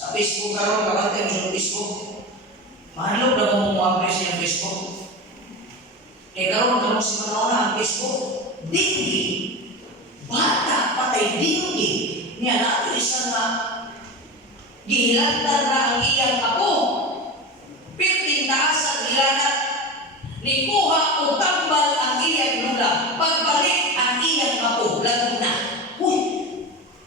Sa Facebook karon kabantay mo sa Facebook. Mahalog na mo mga press ng Facebook. Kaya karon si Manaona ang Facebook. Dinggi. Bata patay dinggi. Niya nato isang na gihilatan na ang iyang apo. Piting taas ang gilanat. Nikuha o tambal ang iyang lula. Pagbalik ang iyang apo. Laguna. Uy!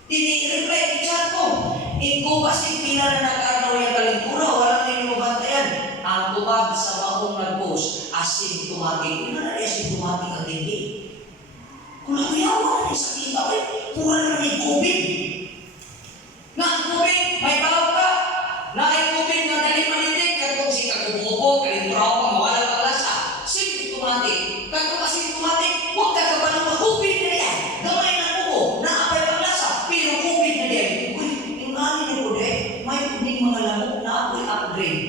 Dini-reply ni chat ko. Ikaw kasi pila na nag-araw yung kaligura. Walang ninyo mabantayan. Ang tubag sa mahong nag-post. Asymptomatic. Ano na asymptomatic ang hindi? Kung nakuyawa na sa kita ko, pura na may COVID. Na COVID, may bawa ka. Na ay COVID na dali manitig. Katong si kagububo, kalinturaw pa, mawala ka lasa. Symptomatic. Katong asymptomatic, huwag ka ka ba ng COVID na yan. Gamay na buko, naapay pang lasa, pero COVID na yan. Uy, yung galing na po deh, may kuning mga lamok na apoy upgrade.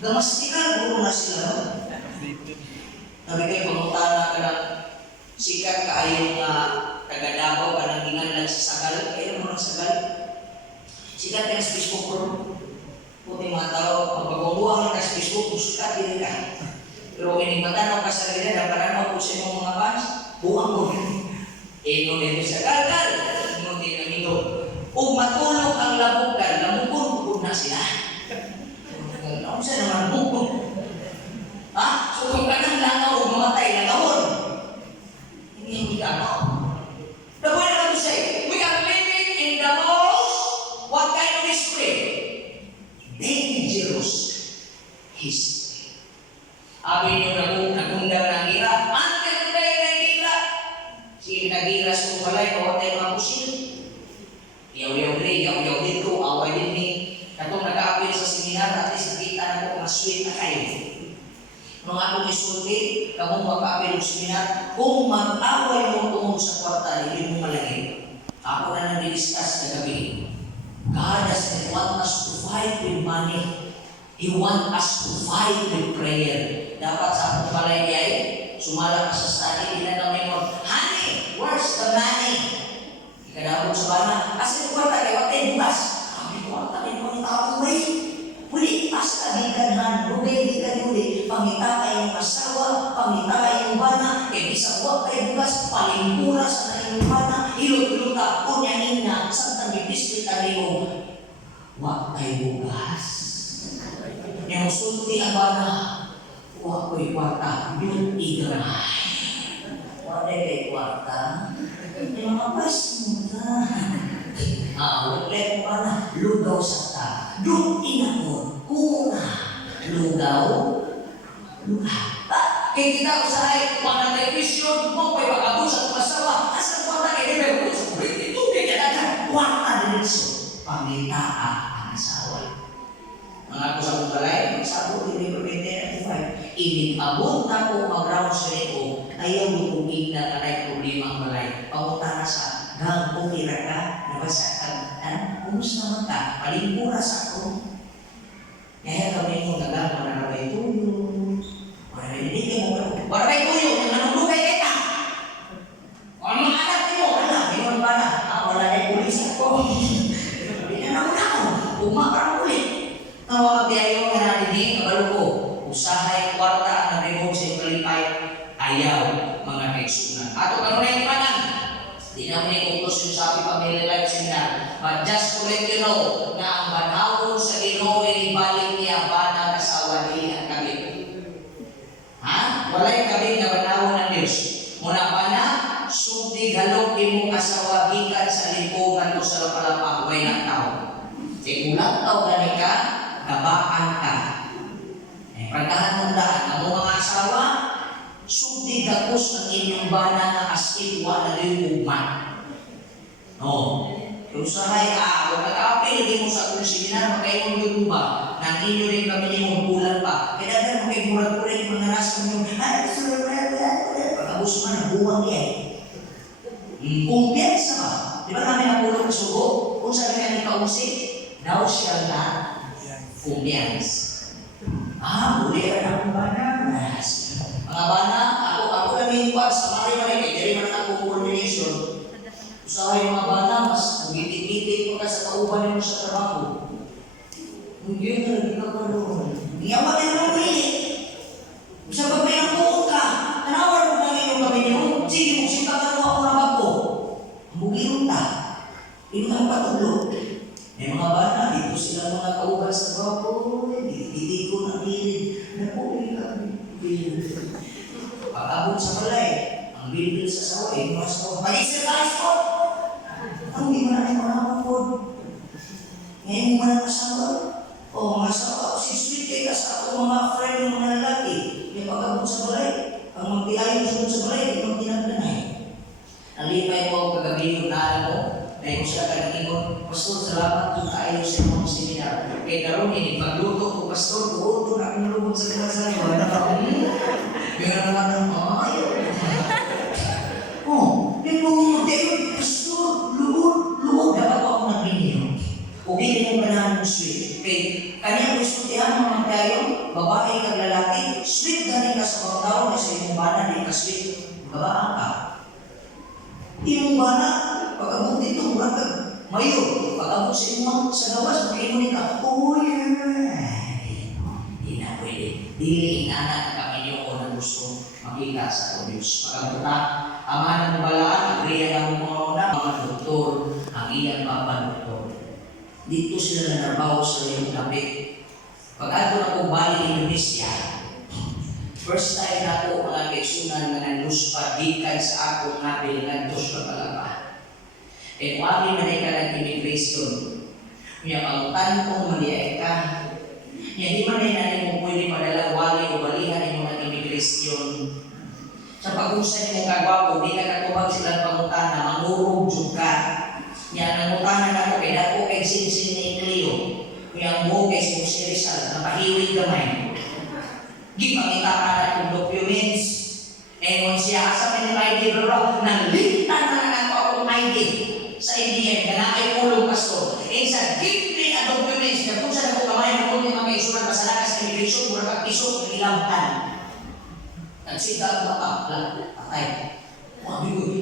Gamastikan, buro na sila. Sabi kayo, pangutana ka ng sikat kaayong taga-Davao ka nang ginganlan sa Sagal. Kaya mo ng Sagal. Sikat ka sa Facebook bro. Puting mga tao, magpagbubuang ka sa Facebook, sikat din ka. Pero inigmatanaw ka sa rin, napananaw ko sa inyong mga fans, buwang mo. Ino nito sa Sagal. Ino din ang ino. Kung matulog ang labugan, lamukon na sila. Ano siya naman bukod? Ha? So kung kanang langaw, mamatay na gawon. Hindi ka mo. The point I want to say, we are living in the most, what kind of history? Dangerous history. Abi nyo nagundang ng gira, until today na gira. Si nagiras kong balay, kawatay mga pusil. Yaw-yaw rin, yaw-yaw dito, away din ni. Katong nag-aapil sa seminar, at least nakita na ko, mas sweet na kayo. Nung akong isulti, kamong mag-aapil ng seminar, kung mag-away mo tungkol sa kwarta, hindi mo malagay. Ako na nang-discuss na gabi. God doesn't want us to fight with money. He wants us to fight with prayer. Dapat sa akong palay ay, sumala ka sa study, ginagawa mo, honey, where's the money? Ikadabog sa bana, kasi yung kwarta, kaya watay bukas. Kami kwarta, kaya mga tao may. Huli, asa agikanhan, huli, huli, pangita kayong asawa, pangita kayong bana, bisa huwag kayo bukas, palingkura sa kayong bana, hilot-luta, kunyanin na, saan tangibis kita rin huwag kayo bukas. Yang sulti ang bana, huwag ko'y kwarta, yun igamay. Huwag kayo kwarta, yung mga pas mo na. Ulit mo ka na, lugaw sa ta. Doon inakon, kuna, lugaw, lugaw. Kaya kita ko sa ay, wag na television, mo pa'y pag-abos at masawa, asa ko na kayo, pero kung sa kulit, ito kaya ka wag na diretso, pamitaa ang asawa. Mga ako sa kong balay, magsabot, hindi ko init-abot na ko mag-round sa ito, ayaw lupugin na kanay problema ang balay. Pangunta na sa gang pumira ka, nabasa ka, kumusta naman ka, palingkura sa ako. Kaya kami mo nalang manarabay tuyo. Hindi mo ka, barabay tuyo, nanulugay kita. Ang mga anak mo, mayroon ba na? Wala na yung pulis ako. Hindi na naman ako, umakarang ulit. Ang mga biyayo nga natin din, kabalo ko, usahay, kwarta, ang nag-remove sa yung kalipay, ayaw, mga kaigsunan. Ato ka na yung ipanan. Di naman yung utos yung sabi Family Life Seminar. But just to let you know, na ang banawon sa Ginoo ay ibalik niya bana kasawa niya kabit. Ha? Walay kabit na banawon ng Diyos. Muna bana, subdig halog imong asawa gikan sa lipugan ko sa lapalapa, way na tao. Kaya ulang tao gani ka, gabaan ka. Pagkahan mong daan, ang mga asawa, subdig kapos ang inyong bana na as-in wala rin ugman. No. Kung sahay, kung nag-aapil, hindi mo sa kong seminar, magkayo mo yung ba, nang inyo rin kami niyo bulan pa. Kaya dahil mo kayo murag-murag yung mga nasa mo, pagkabos man, nabuwang yan. Kumpiyansa ba? Di ba kami napulong sugo? Kung sabi nga ni Kausik, thou shall not kumpiyansa. Muli ka na akong bana. Mga bana, ako lang yung pa, sa mari-mari, kaya dali man akong coordination. Usahay mga bana, mas nagbitik-bitik mo ka sa kauban mo sa trabaho. Hindi na lagi ka pa doon. Iyawa na naman pili. Sa bagay ang tuon ka, tanawar mo lang yung kami niyo. Sige, kung sita ka naman ako na bago. Bugirong ta. Ito ang patulog. May mga bata, dito sila mga kaugas na bago. Hindi ko nakilig. Napuwi kami. Pag-abot sa balay, ang bilbil sa sawa, mga sawa. Mag-exercise po! Ang hindi mo na rin mga po. Ngayon mo na kasawa. O, mga sawa, sweet kay sa ako mga friend ng mga lalaki. Yung pag-abot sa balay, ang magpilayo sa balay, hindi mo tinagdanay. Nalipay mo ang kagabi yung naalam mo, dahil ko siya kaningin, Pastor, salamat kung tayo sa mga seminar. Kaya karoon ini, pagluto ko, Pastor, doon na akong nalubog sa kalasan. Kaya naman ang ayaw. Oh, yung mga tayo, Pastor, lubog, dapat ako nagpinyo. Huwag din yung banahan ng sweet. Okay, kanyang gustotihan mga tayo, babae kag lalaki, sweet galing ka sa mga tao, kasi yung bana din ka sweet, babaan ka. Yung bana, pag-abot dito, murag mayo, pag-abot sa inyo sa gawas, mag-imunin ka, hindi na pwede. Dili inanak kami niyo o na gusto makita sa Diyos. Pag-abot ama ng balaan, agriya ng mga doktor, ang iyang papadoktor. Dito sila nanarbaho sa iyong tabi. Pag-ato na po bali Indonesia, first time na po mga kaisunan na nandus pa gikan sa akong nabil na dos pa talaga. E kung aking manay ka ng immigration, kaya pangutan kong maliay ka, kaya di man ay mo pwede madalang wali o balihan yung mga immigration. Sa pag-usan yung kagwapo, di ka katubag silang pangutan na mangurog ka. Yan ang utanan ako, kaya ako kay Sinsin ni Cleo, kaya mo kay si Rizal, napahiwig gamay. Gipangitaan na itong documents. Ewan siya, sa mga ID bro, nalintan na ako akong ID sa ADM, na ay pulong pastor. E sa gifting na documents, na kung saan ako kamay, na kung mga isuran pa sa lakas ng immigration, mura kang pisok, ng ilampan. Nagsita ang matapla, patay.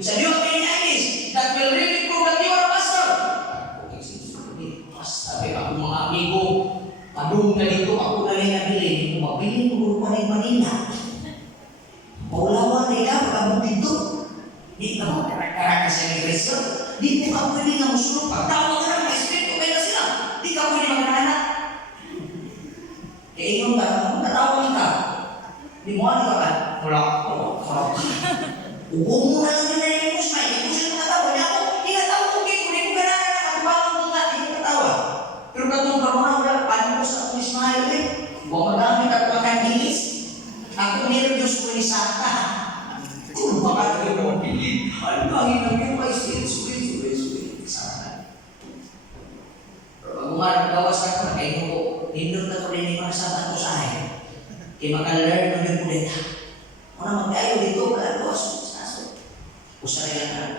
Sa New York IDs, that will really prove that you are a pastor. Sabi ako mga amigo, padung na dito, ako na rin nabili. Kung mabili mo pa rin Manila. Paulawan na ikaw, pagkabot dito. Di ka mo, karaka sa immigration. Di mo ka pwede nga musulong. Pagtawag ka lang, may espiritu kayo na sila. Di ka pwede magkananak. Kaya yung tatawag ka. Di mo ano ka ka? Wala. Ugo mo na lang na yung musma. Hindi ko siya nakatawa niya ako. Hindi natawag ko kayo. Hindi ko gananak. Nakatubawan ko nga. Hindi ko natawa. Pero katong karuna, wala. Paano ko sa akong ismail eh? Huwag magamit at makandinis. Ako nervyos ko ni Sata. Kung baka tayo naman pilit. Ano ba ang inang may spirit. Sata. Pero pag umarap gawas ako, kayo ko, nindot na ko rin yung mga Sata ko sa akin. Kaya maka-learn mo yung kulit. Muna mag-ayo dito, wala gawas mo. Usa rin lang.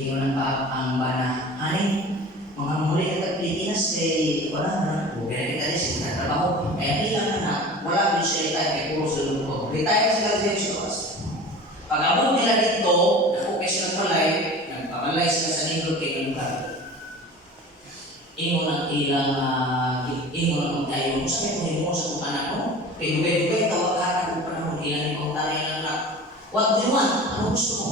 Ingon ang bana. Haning, mga muli at Pilipinas kay wala na. Kaya kita rin sila trabaho. Kaya nilang na wala din siya retire kay puro sa lumuto. Retire sila sa Diyos. Pag-abot nila dito, nakukay silang palay, nagpamalay sila sa nindot kay lugar. Ingon ang ilang ingon ang tayo. Kung sabi mo sa kung anak mo, kay dugay-dugay tawag ka na kung panahon ilang ikong tanay lang na what do you want? Ano gusto mo?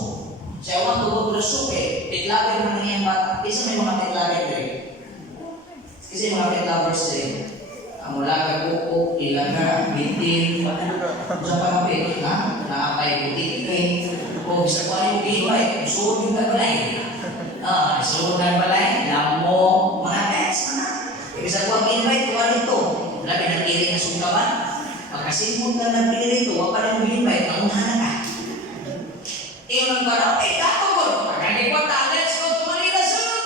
Saya want to go to the soup eh. Petlager naman niyan bata. Isa may mga petlager eh. Kasi mga pet lovers eh. Ang mula ka kuko, ilaga, bitin, sa pangapit, ha? Nakapay butik eh. O bisa ko yung gilay, suod yung balay. Suod ng balay, lamo, mga pets, mga. Bisa ko ang invite, kuha nito. Labi ng kiring na sungkaman. Pagkasimod ka ng kiring ito, wag pa rin yung invite, maunhanan ka. Iyon ang parang, dato ko. Pagkali ko, let's go to Manila Zoo.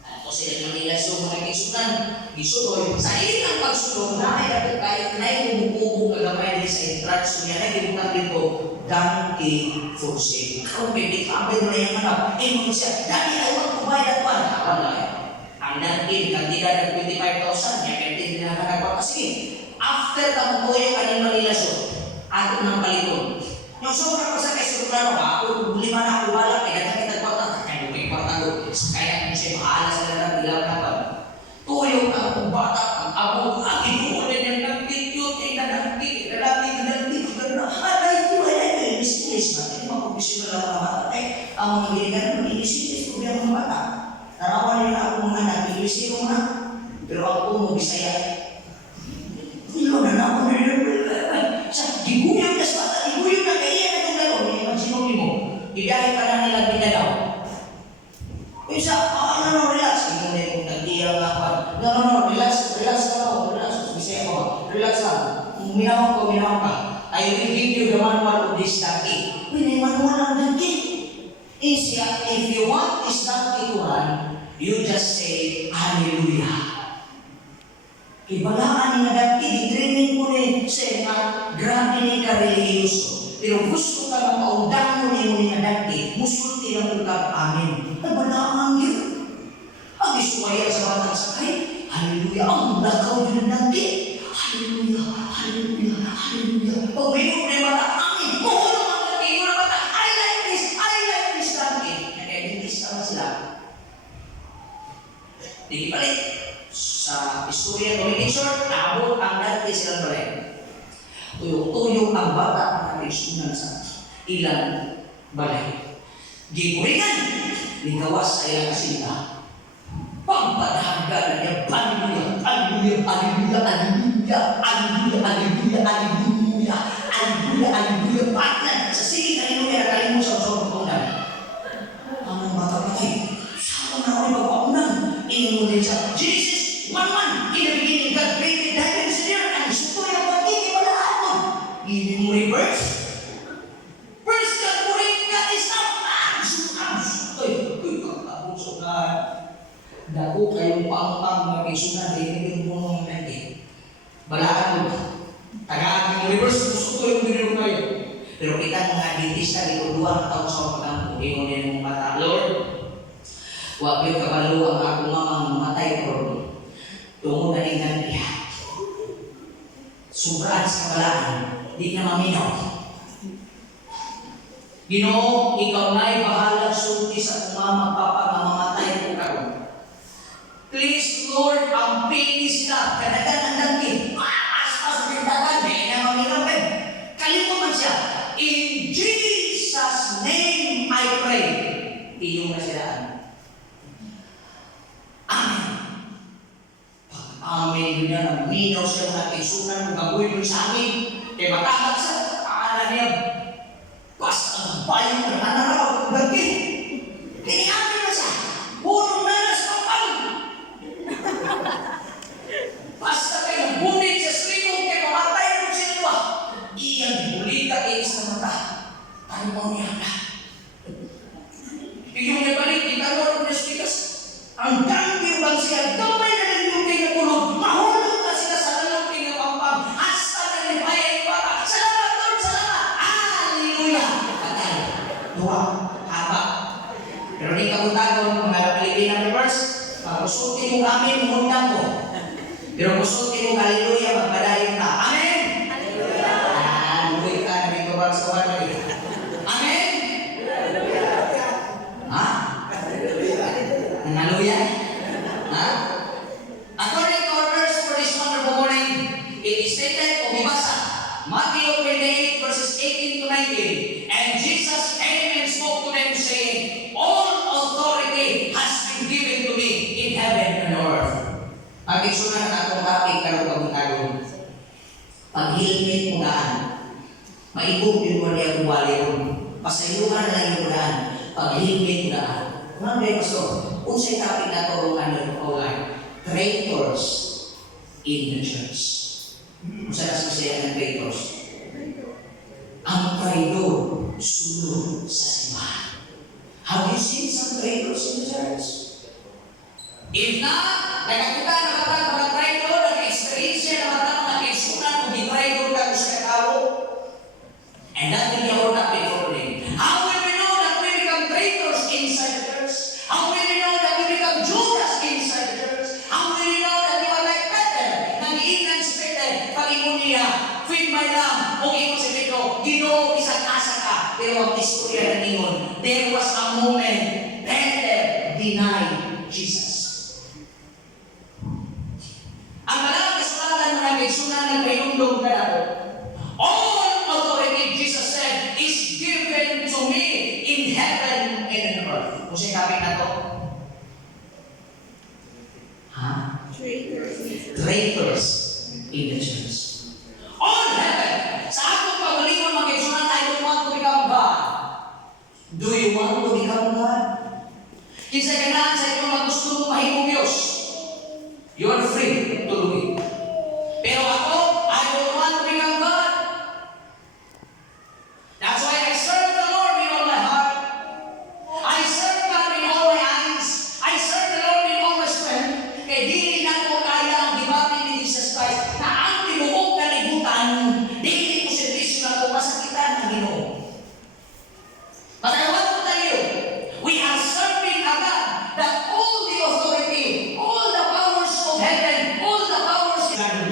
At sila Manila Zoo, mga kisunan, gisuloy. Sa ilang pagsulong, na ay kahit na yung bububong kagamay din sa entrance niya, na yung dito, Donkey for sale. Kung may big-upin na yung hanap, iyon siya, Daddy, I want to buy that one. Kawan lang eh. Ang Donkey, kandida ng 25,000, niya kaya din na hanap pa. Sige, after na mo yung kanyang Manila Zoo, ato ng paliton. Yung sobrang pa sa kaisuruklaro ha, kung lima na ako wala, kaya kita kwarta, kaya may kwarta ko, kaya kung siya maalas na lang, ilang naman. Tuyong ang ganun, iisipis ko bilang mga bata. Tarawan nila ako mga anak, iisipin mo na. Pero ako mo, Bisaya. Ilo na na ako na sa giguyang na sa bata, giguyang na kaya na itong lalo. Hindi naman sinuli mo. Idahin pa na nilang binalaw. Isa, relax. Hindi mo na yung nagdiyaw nga pa. No, relax ka. Bisaya ko, relax lang. Minawang ka. I will give you the manual of this donkey. May manual ng donkey. If you want this donkey to run, you just say, Hallelujah. Ibalaan ni na donkey, di-training ko rin siya na grabe ni ka-religyoso. Pero gusto ka ng maundang mo ni na donkey, musulti ng ulag amin. Ibalaan yun. Ang isumaya sa batang sakay, Hallelujah. Ang lagaw yun ng donkey. Hallelujah. Pag may problema na amin, kukulo ang donkey, kukulo ang donkey, I like this donkey. Nag-editist naman sila. Di balik. Sa istorya ng short, naabot ang donkey silang balik. Tuyok-tuyok ang bata ang kapisunan sa ilang balay. Giguringan, ligawas sa ilang kasinta. Pagpadahangga na niya, Hallelujah. Partner, sa sige na ino kaya nakalim mo sa usong pagpundan. Ang bata patay, saan na ako ipagpapunan? Ino din sa Jesus, 1:1, in the beginning, God created heaven and earth, and gusto ko yung pagkiki wala ako. Gini mo reverse. First God created God is not kakabusok na. Dako kayong pang-pang na kisunan, dinigin mo nung nanti. Balaan mo. Tagaan mo reverse, gusto ko yung biniro kayo. Pero kita mga dentista, ito 2 taon sa pagkampo, ingon din mong mata. Lord, huwag yung kabalo ang akong mamang matay ko. Tungo na ingan niya. Sobraan sa kabalaan, di na maminaw. Ginoo, ikaw na'y bahala sulti sa kung mamang-papa na mamatay ko karon. Please, Lord, ang pili sila. Kadagan ang dangkin. As-as bintagan, di na maminaw. Kalimutan siya. In Jesus' name I pray. Iyong na sila. Amen. Amen yun yan. Ang minaw siya mga kaisunan. Gagawin mo sa amin. Kaya matamat sa paanan niya. Basta ang bayan ng nanaraw. Gagawin. Kiniamin na siya. Punong nanas kapal. Basta kayo bunit sa slimog. Kaya mamatay mo siya. Iyang bulita kayo sa mata. Ano mo niya na? Iyong nabalik. Itanong niya spikas. Ang dami bang siya. Damay na rin yung kinatulog. Mahulog na sila sa lalong kinapampam. Hasta na rin bayan yung bata. Salamat Lord, salamat. Hallelujah. Patay. Dua. Haba. Pero di kabutagon, mga Pilipina members, makusulti mo kami, mungundang ko. Pero kusulti mo, hallelujah, magpadayon ka. Amen? Hallelujah. Luwi ka, may kabal sa wala rin. Amen? Ha? Hallelujah? Ha? According to our verse for this wonderful morning, it is stated, o bibasa, Matthew 28 verses 18 to 19, and Jesus came and spoke to them saying, all authority has been given to me in heaven and earth. Ang isunan na akong topic karong pagkakaroon. Paghilmit mo daan. Maibog yung mo niya buwali ron. Pasayuhan na lang yung daan. Paghilmit mo daan. Mga may pastor, kung sa'y topic na ito o traitors in the church. Kung saan nasasaya ng traitors? Ang traidor sulod sa simbahan. Have you seen some traitors in the church? If not, nagkakita na mga traidor, nag-experience na mga kaisunan kung di-traidor ka sa katao. And that will be our topic for today. How will we know that we become traitors inside the church? How will we know that we become Judas inside the church? How will we know that we are like Peter, nag-iinan si Peter, pag-ingon niya, feed my lamb, kung ingon si Pedro, Ginoo, isang asa ka. Pero ang istorya na ingon, there was a moment, Peter denied Jesus. Ang malang kasalanan mo na kaisunan ng kainundong ka na po. All authority, Jesus said, is given to me in heaven and in earth. Kung siya topic na to? Ha? Traitors in the church. All heaven! Sa akong pagalingon mga kaibigan, I don't want to become God. Do you want to become God? Kinsa ganahan sa inyong mga gusto mong mahimong Diyos, you are free to do it. Pero ako, I don't want to become God. That's why I serve the Lord with all my heart. I serve God with all my eyes. I serve the Lord with all my strength. Kaya dili na ko kaya ang gibatin ni Jesus Christ na ang tinuok kalibutan, dili ko servisyo na ko masakitan ang Ginoo. But I want to tell you, we are serving a God that all the authority, all the powers of heaven, all the powers of heaven.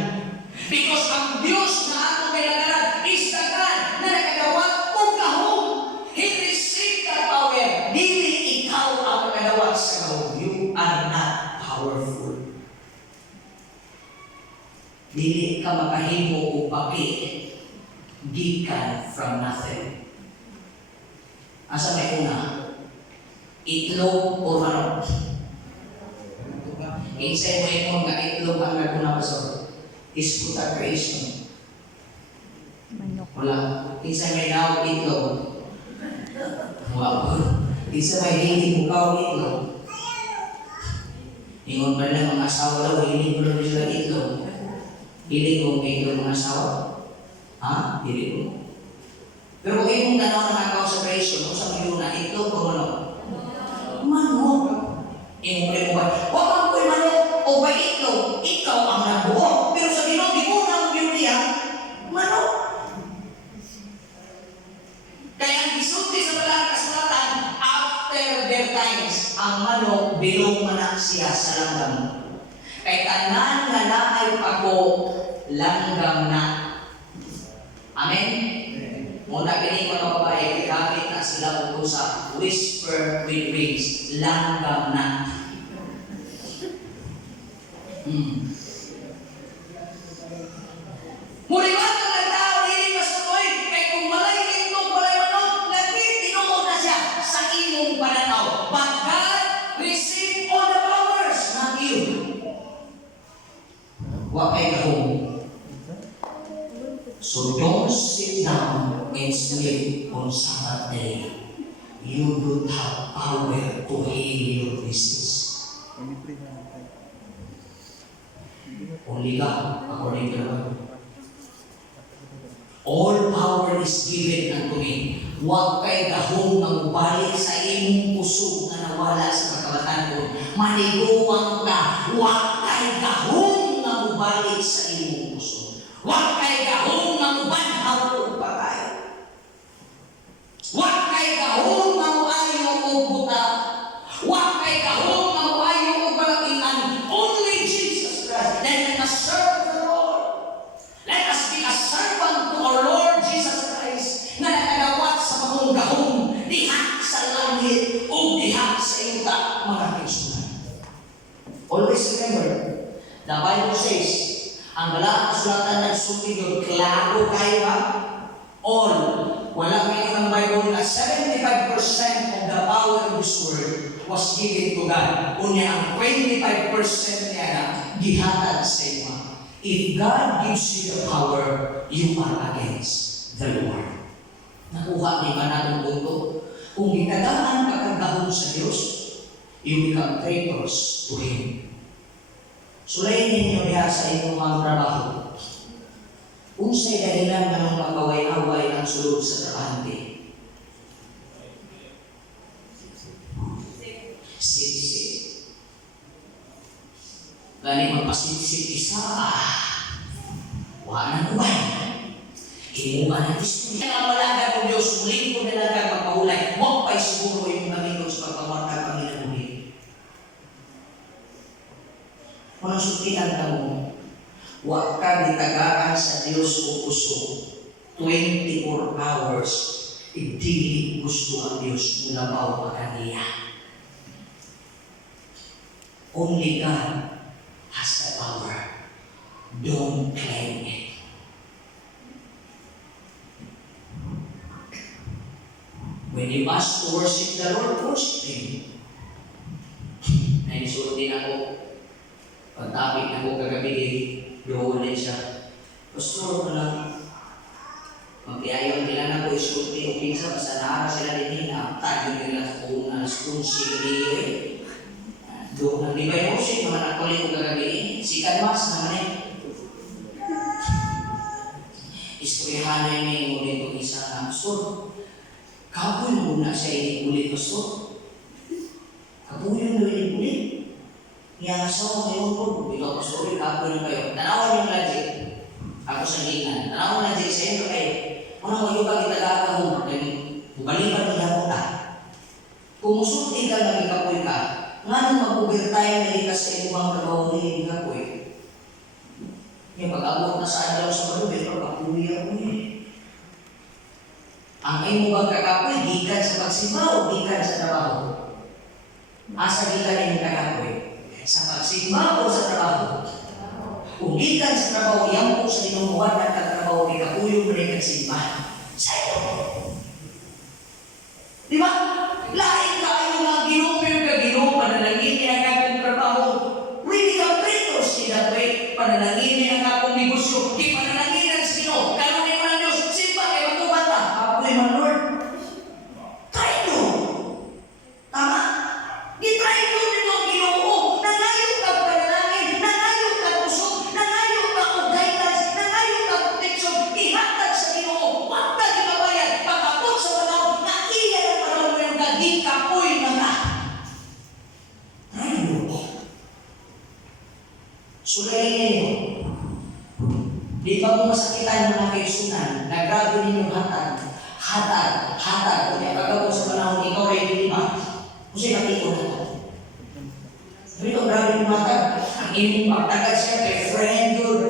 Because ang Diyos na atong kailangan is the God na nakagawat o kahong. He received that power. Dili ikaw ang nakagawat sa kahong. You are not powerful. Dili ka makahimo o papi gikan from nothing. Asa may una? Itlog o manok? Insay mo imong nga itlog ang naguna pa sa is puta creation. Wala. Insay may naog itlog. Wow. Insay may hindi bukaw itlog. Ingon pa lang mga asawa daw, hiling mo lang sila itlog. Hiling mo itlog mga asawa? Ha? Hiling mo? Pero kung imong ganaw na nakaw sa creation, kung sa mga na itlog o manok? Manok. Imong mo ba? Huwag ang ko'y manok o ba itlog? Ikaw ang nabuo. Pero sa Ginoo, di mo na ang Biblia, manok. Kaya ang gisulti sa Balang Kasulatan, after their times, ang manok, bilong manak siya sa langgam. Kaya tanan nga naay ako, langgam na. Amen? Muna kini mga babae, gamit na sila upo sa whisper with wings, langgam na. Muriwan ka ng tao, hindi masukoy, kaya kung malay itlog, malay manok, lagi, tinuod na siya sa imong pananaw. But God receive all the powers, not you. Wakay ka home. So don't sit down and sleep on Sabbath day. You don't have power to heal your business. Only God, according to the Bible. All power is given unto me. Huwag kay gahong magbalik sa imong puso na nawala sa kakabatan ko. Maniguwang ka. Huwag kay gahong magbalik sa imong puso. Huwag kay gahong magbanhaw o patay. Huwag kay gahong mamuayo o buta. Huwag kay gahong mamuayo o balakitan. Only Jesus Christ. Let us serve the Lord. Let us be a servant to our Lord Jesus Christ na nakagawat sa mga gahong diha sa langit o diha sa iyong mga kaisunan. Always remember, the Bible says, ang Balang Kasulatan nagsulti doon, klaro kayo ha? All. Wala kayo ng Bible na 75% of the power of this word was given to God. Unya ang 25% niya na gihatag sa iyo. If God gives you the power, you are against the Lord. Nakuha ni ba natin punto? Kung gitadaan pagkagahon sa Diyos, you become traitors to Him. Sulayin ninyo diha sa inyong mga trabaho. Kung sa'y dahilan ng pagkaway-away ang sulod sa trabahante. Sip-sip. Gani magpasip-sip isa. Wala na uban. Hinuha na gusto. Yan ang malaga ng Diyos. Muling ko nalaga magpahulay. Huwag pa'y siguro yung Panginoon sa pagkawarta Panginoon. Kung sutihan ka mo, huwag ka ditagaan sa Diyos o puso 24 hours. Hindi gusto ang Diyos mulabaw ka kaniya. Only God has the power. Don't claim it. When you ask to worship the Lord, worship Him. din ako. Pag-topic na ko kagabi, doon siya. Pastor, magpiayon nila na po isulti o pinsa, basta naara sila din na tayo nila kung responsibility. Doon na di ba yung musik naman ako rin kagabi, si Kanmas naman eh. Istoryahan na yung ulit itong isa na, Pastor, kapoy na muna siya ulit, Pastor. Kapoy na ulit. Yang asawa ngayon po, ikaw, Pastor, kapoy na kayo. Tanawan yung logic. Ako sa gina. Tanawan logic sa inyo kayo. Unang kayo ba kita kakahong, balipan niya mo na. Kung musulti ka na ikapoy ka, nga nang mag-overtime na ika sa ibang trabaho ni ikapoy. Yung pag-abot na sa adlaw sa malubi, pagkapuwi ako eh. Ang imo bang kakapoy, gikan sa pagsimba o gikan sa trabaho? Asa gikan yung kakapoy? Sa pagsimba o sa trabaho? Kung gikan sa trabaho, yan po sa dinumuhan at katrabaho, ikapuyo mo rin nagsimba. Sa iyo. Di ba? Lain ka ay mga ginupir ka ginup, panalangin niya ang akong trabaho. Really ka pretos, sinatway, panalangin ang akong negosyo. Di panalangin ang sino. Kanunin mo ng Diyos, simba kay matubata. Apoy man, Lord. Try to. Tama? Di-try to din ang Ginoo. Nangayon ka panalangin, nangayon ka pusok, nangayon ka guidance, nangayon ka protection. Ihatag sa Ginoo. Huwag ka ginabayan. Pagkapot sa panahon, na iyan ang panahon mo yung gaging kapoy na ka. Try to. Sulayin ninyo. Di ba mo masakitan mga kaisunan, na grabe ninyong hatag. Kung ipagkapo sa panahon, ikaw rin dilima. Kung sa'yo nakiko na ito. Sabi ko, grabe mong hatag. Ang inyong pagtagad siya kay friend yun.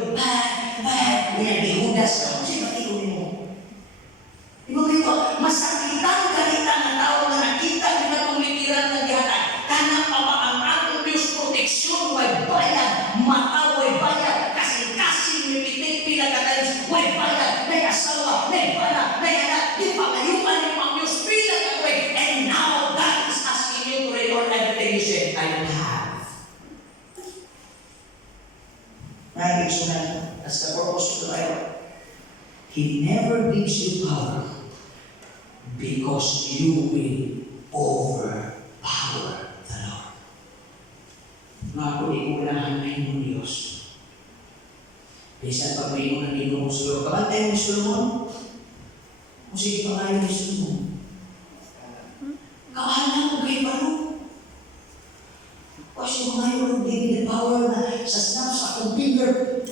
Bihudas ka. Kung sa'yo nakiko mo. Di ba kayo, masakitan kalita ng tao na nakita nila kung litiran ng dihatag. Kana pa ba ang atong Diyos proteksyon, way bayad, mata, way bayad, kasing-kasing, may pitik, pila ka times, way bayad, may asawa, may bala, may anak, di pa kayuan yung mga Diyos, pila ka way, and now God is asking you to return everything you said, I don't have. Nagiging sunan, that's the purpose of the Bible. He never gives you power because you will overpower the Lord. Mga kulikulahan na yung Diyos. Bisan pag may mga Ginoo mo sulong. Kabantay mo sulong. Kung sige pa kayo may sulong. Kawahan mo kayo pa rin. Kasi mga yun, give me the power na sa snap sa akong finger.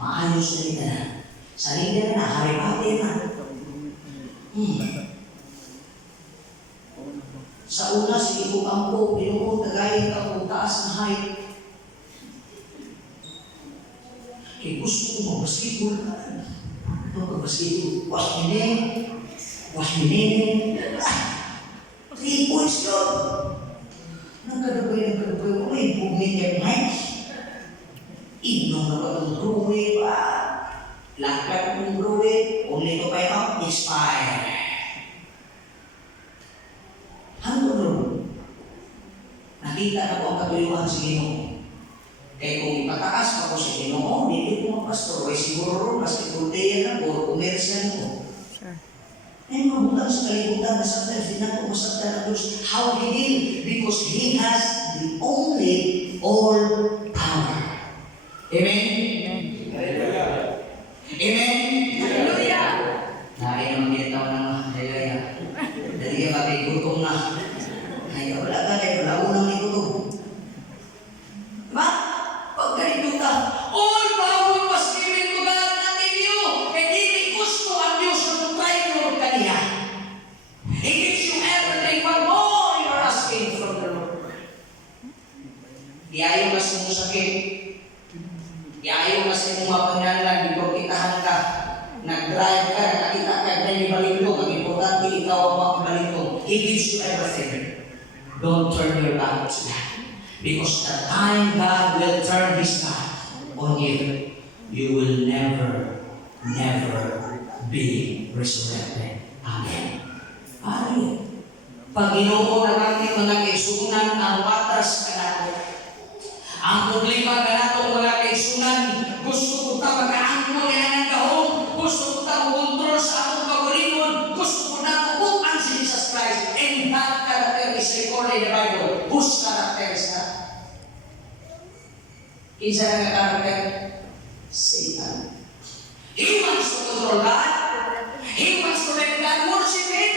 Maayos na rin na. Sa leader na, haripati na. Sa una, sige po ang po, Ginoo, tagayin ka kung taas na height. Kaya gusto ko mag-basketball ka. Mag-basketball. Wash me name. 3 points yun. Nagkadabay. Uy, bumili yung height. Inom na ba itong drawing? Lakad ng drawing. Only to pay out, expire. Hanggang doon, nakita na po ang katuyuan sa Ginoo. Kaya kung ipataas pa po sa Ginoo, hindi po mapastor. Ay siguro, mas ikulteyan na po, komersyal mo. May mga butang sa kalibutan na sometimes di na po masaktan ang Diyos. How He did? Because He has the only all power. Amen? Amen? Hallelujah! Nari naman ginataw na mga hallelujah. Dali ka ba gutom na? Ay, wala ka kayo, wala unang may gutom. Diba? Pag ganito ka, all power was given to God not in you. And hindi gusto ang Diyos na tutry mo kaniya. He gives you everything, what more you're asking from the Lord. Di ayaw mas sumusakit. Di ayaw mas yung mga pangalan, ipagkitahan ka. Nag-drive ka, nakakita ka, ganyan balintong. Ang importante, ikaw ang makabalintong. He gives you everything. Don't turn your back to that. Because the time God will turn His back on you, you will never be resurrected. Amen. Hallelujah. Panginoon ang ating mga kaigsunan ang patras kanato. Ang problema kanato mga kaigsunan, gusto ko ta makaangkon na ng gahom, gusto ko ta kontrol sa atong kagulingon, gusto ko na tukutan si Jesus Christ. And that character is recorded in the Bible. Whose character is that? Kinsa nga character? Satan. He wants to control God. He wants to let God worship Him.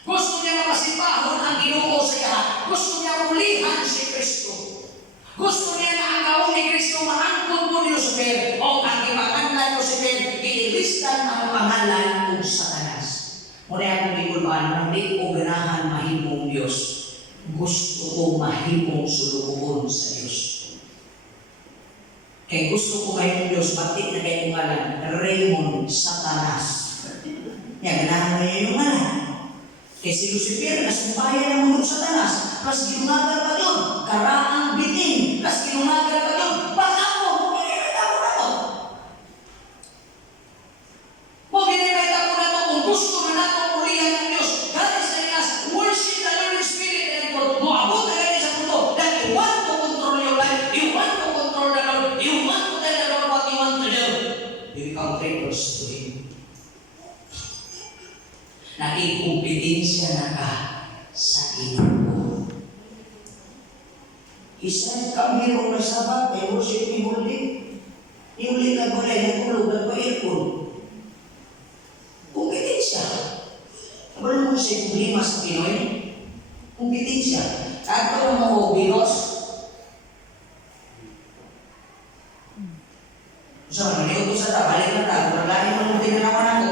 Gusto niya mapasipahon ang Ginoo sa iya. Gusto niya ulihan si Kristo. Gusto niya na ang gaong ni Kristo maangkon mo ni Lucifer. O ang ipakanlan Lucifer, ililistan ang pangalan ng Satanas. Muna ang nagigulbaan, hindi ko ganahan mahimong Diyos. Gusto ko mahimong sulubuhon sa Diyos. Kaya gusto ko mahimong Diyos, pati na kayo ngalan, Raymond Satanas. Yan, ganahan mo niya yung ngalan. Kaya si Lucifer, nasumpayan ng mga Satanas, plus ginumagal pa yun, karaang bitin, plus ginumagal pa yun, baka mo, ginimita mo na to. Ginimita mo na to kung gusto na nato ulihan ng Diyos. God is telling us, worship the Lord in spirit and in truth. Moabot na kayo sa mundo that you want to control your life, you want to control the Lord, you want to tell the Lord what you want to do. You become traitors to Him. Nakikumpetensya na ka sa Ginoo. He said, come here on my Sabbath and worship me holy. Iuli ka gulay na tulog at pa-aircon. Kumpetensya. Wala mo siya problema sa Pinoy? Kumpetensya. At ito mo, Binos. So, maniyo ko sa ta, balik na ta. Lain mo din na naman ako.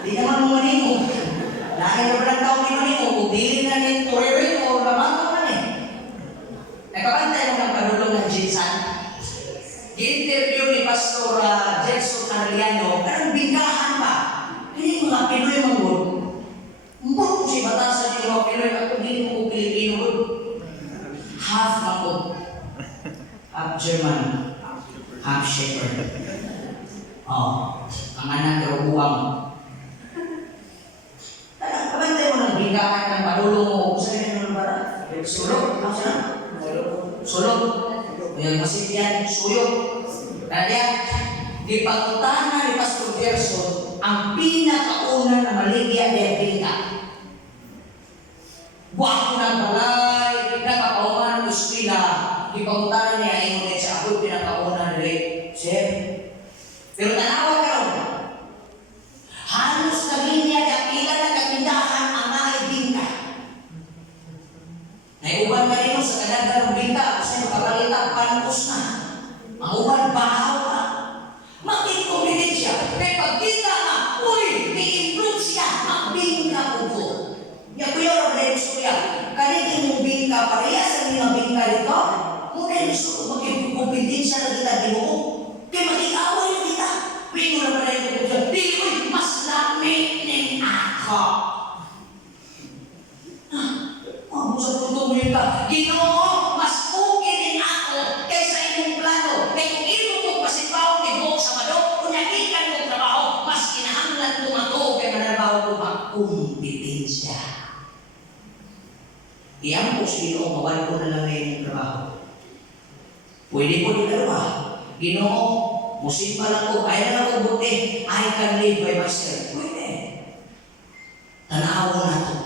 Di naman mo manimo. Lain mo lang tao ni manimo. Kung dili na ni Torero o lamang mo man eh. Nakabantay mo ng panulong ng Jinsan. Gi-interview ni Pastor Jelson Arellano, karang bingkahan pa. Kaya mga Pinoy manggod. Mbot ko si batasan yung mga Pinoy at kung hindi mo ko Pilipino. Half ako. Half German. Half shepherd. Ang anak ng buwang. Kabantay mo ng bingkahan ng panulong mo. Saan yan naman para? Sulog? Ano siya? Sulog. Yung masipyan, suyog. Kaya, di pagkutana ni Pastor Gerson ang pinakauna na maligya ng bingka. Buwak ng balay, nakapauman ng eskwela, di pagkutana niya, ingon siya, ako'y pinakauna nila. Sir, pero tanawa ka ron. Halos kami niya kapila na kapindahan ang mga bingka. Naiuban ka rin sa kadagdag ng bingka kasi makapalitan panukos na. Ang uban bahaw ka. Mag-inkompetensya. Kaya pagkita ka, uy, may-improve siya. Ang bingka ko. Yan ko yung rin gusto niya. Kanitin mong bingka, pareha sa mga bingka dito. Muna yung gusto ko mag-inkompetensya na kita di mo. Kaya mag-iaway kita. Pino na pala yung kumpetensya. Di ko, mas laminin ako. Sa punto mo yun ka, Ginoo, mas okay din ako kaysa inyong plano. Kaya kung ino kong pasipaw ni Bok sa madok, kung nakikan kong trabaho, mas kinahanglan kong ako kaya manarabaho ko magkumpetensya. Iyan po si Ginoo, mawal ko na lang na inyong trabaho. Pwede ko din dalawa. Ginoo, musimba lang ko, kaya na ako buti, I can live by myself. Pwede. Tanawa na ito.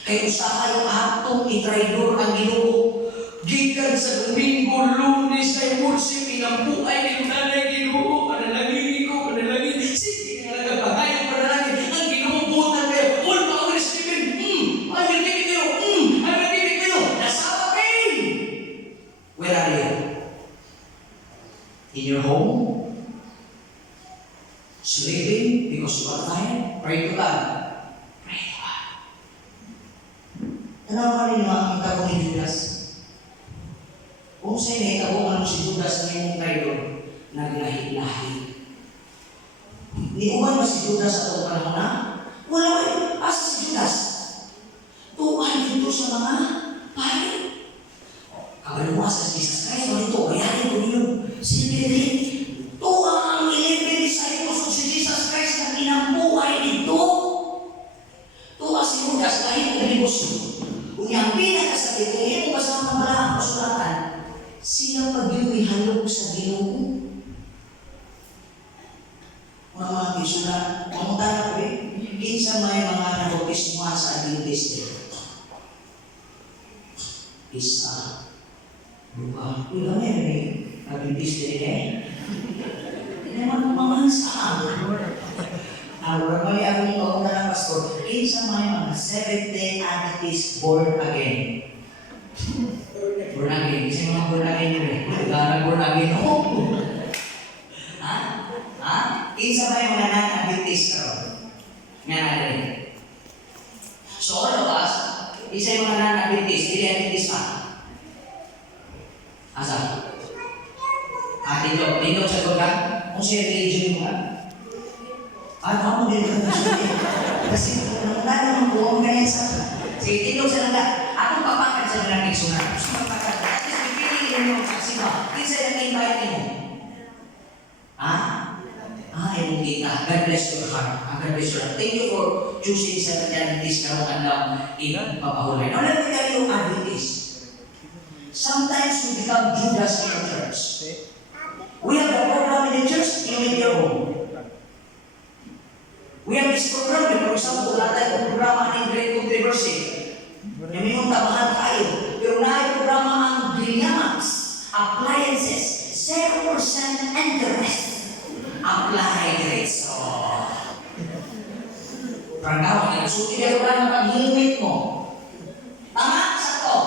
Kaya usaha yung atong itraidor ang Ginoo. Gikan sa Domingo, Lunes, ay worship, pinambuhay ng nanay Ginoo, panalangin ko, panalangin. Sige nga lang, pagayang panalangin. Ang Ginoo butan kayo. All power is given. I will give it to you. I will give it to you. Nasawa kayo. Where are you? In your home? Sleeping because you are tired? Pray to God. Tanawa rin mga kita ko ni Judas. Kung sa'yo na ito kung si Judas na yung traidor, naglahi-lahi. Niuman ba si Judas sa itong panahon na? Wala ba yun? Asa si Judas? Tuhan dito sa mga pari. Kabaluwas sa Jesus Christ, wala ito, bayarin ko niyo. Silbiri, tuwang ang ilibiri sa ito si Jesus Christ na pinambuhay dito. negosyo. Kung yung pinakasakit, kung yung kasama pala ang kasulatan, siya pag-ihalog sa Ginoo. Mga kisulat, mamunta na ko kinsa may mga nabautismuhan sa Adventist. Isa, dua, kami rin, Adventist din eh. Hindi naman kumaman sa Wala kami akong mauna ng pastor, kinsa may mga Seventh-day Adventist born again. Born again, kasi mga born again yun eh. Nagana born again ako. Ha? Ha? Kinsa may mga non-Adventist karon? Nga na rin. So all of us, isa yung mga non-Adventist, hindi Adventist pa. Asa? Tindog sa ko ka? Kung siya religion mo ka? Ako din ka na siya. Kasi wala naman buong kaya sa... Sige, tindog sa nangga. Akong papakan sa mga nagsunan. Gusto magpakan. At least pipili mo kasi ba? Kinsa yung invite mo? Ha? Yung kita. God bless your heart. God bless your heart. Thank you for choosing sa Adventist karong adlaw in papahulay. Now, let me tell you Adventist. Sometimes we become Judas in the church. We have the program in the church, you make your own. We have this program, for example, natin ang programa ng Great Controversy. Yung mga tamahan tayo. Pero na programa ang Greenyamax, Appliances, 0% interest. Apply diretso. Pranggawa na so hindi ko lang pag-limit mo. Tama sa to.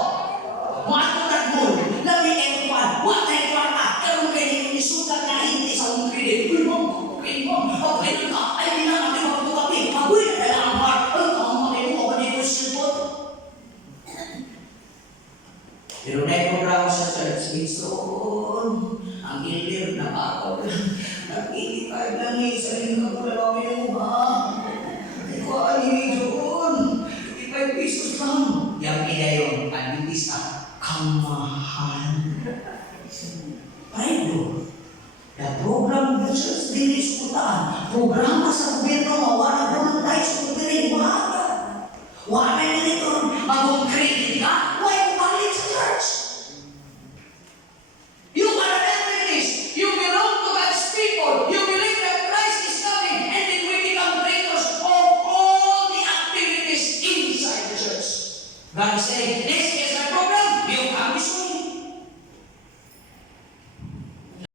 Mga tagmul, labi M1, what ay kwarta, karong kayo yung isugat na hindi sa mong credit. Uy mo, okay ka, ay di na natin magtukapi. Agoy na kaya ang heart. Ay, kamamay mo, ako dito silpot. Pero na yung programa sa church, Wilson, ang ilir na ako. Nag-85 lang eh, sa lingkang ko lang kami mo ba? Ikaw ani doon. 85 pesos lang. Yang ina yung Adventista, kamahal. Prendo. The program ng church din iskutaan. Programa sa gobyerno, mawala doon tayo sa gobyerno. Wala na nito. Magong credit ka, why balik sa church? You are an Adventist. You belong to God's people. You believe that Christ is coming, and then we become traitors of all the activities inside the church. God is saying, this is